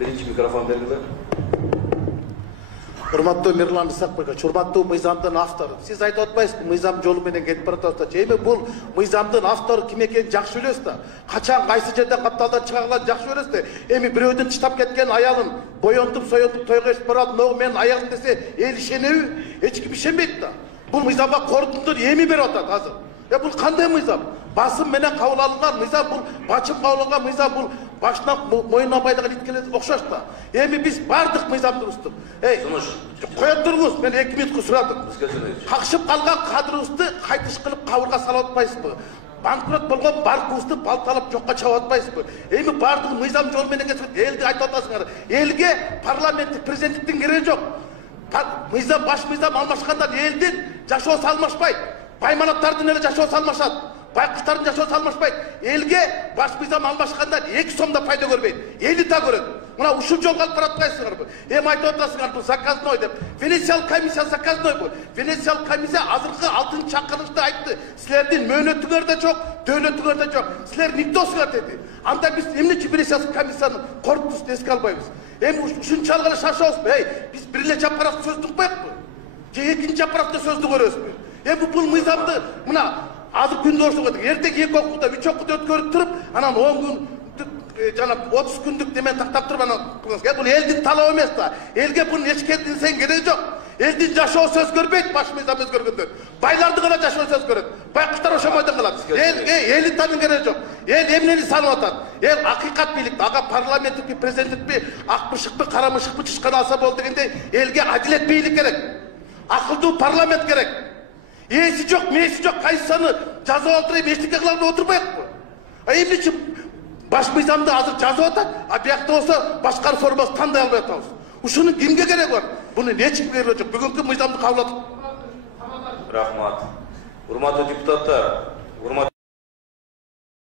Birinci mikrofon belgili. Урматтуу Мирлан Исакбекович, урматтуу мыйзамдын автору. Сиз айтып атпайсызбы, мыйзам жолу менен кетип баратат. Эми бул мыйзамдын автору ким экенин жакшы билесиз да. Качан кайсы жерден капталдан чыгарганын жакшы билесиз да. Эми бирөөдүн чытап кеткен аялын боёнтуп, соёнтуп тойго ешип барат, могу менин аялым десе, эл ишенеби? Эч ким ишенбейт да. Бул мыйзамга кордундун эми берип атат азыр. Бул кандай мыйзам? Басым менен кабыл алынган мыйзам, бул бачым кабыл алган мыйзам, бул башынан мойнуна байлыгын иткеле окшош да. Эми биз бардык мыйзамды буздук. Коя туруңуз, мен 2 минутка сурадым. Какшып калган кадрыбызды кайтыш кылып кабырга салып атпайсызбы? Банкрот болгон банкыбызды балталап жокко чабып атпайсызбы? Эми бардыгы мыйзам жолу менен кетип, элди айтып атасыңар. Элге парламенттик президенттиктин кереги жок. Мыйзам, баш мыйзам алмашкандан элдин жашоосу алмашпайт. Байманаттардын эле жашоосу алмашат. Байкуштардын жашоосу алмашпайт. Элге баш мыйзам алмашкандан 2 сомдо пайда көрбөйт. Эли да көрөт. Мына ушул жолго алып баратпайсыңарбы? Эми айтып атасыңар, бул заказной деп. Венециялык комиссия заказной бул. Венециялык комиссия азыркы 6-чы чакырылышта айтты. Силердин мөөнөтүңөр да жок, дөөлөтүңөр да жок. Силер никтосуңар деди. Анда биз эмнечи Венециялык комиссиянын корпусун эске албайбыз? Эми ушунчалык эле шашабызбы? Биз бир эле жапырак сөздү укпайбызбы? Же экинчи жапыракта сөздү көрөбүзбү? Эми бул мыйзамды мына азыр күндө окуп, эртең 2 окууда, 3 окууда өткөрүп туруп, анан 10 күн жана 30 күндүк немен тактап туруп анан кылыңыз. Бул элдин талабы эмес да. Элге бунун эч кетинсен кереги жок. Элдин жашоосу өзгөрбөйт, баш мыйзам өзгөргөндөн. Байлардын гана жашоосу өзгөрөт. Байкуштар ошомойдон калат. Элин танын кереги жок. Эл эмнени санап атат? Эл акыйкат бийликти, ага парламенттикпи, президенттикпи, ак мышыкпы, кара мышыкпы чычкан алса болду дегендей, элге адилет бийлик керек. Акылдуу парламент керек. Ээси жок, мээси жок, кайсысаны жазып алдырып, эчтеке кылып отурбайбы? Эмнечи баш мыйзамды азыр жазып атат, а биякта болсо башкаруу формасы тандай албай атабыз. Ушунун кимге кереги бар? Буну эч ким кереги жок. Бүгүнкү мыйзамды кабыл алып. Рахмат. Урматтуу депутаттар, урматтуу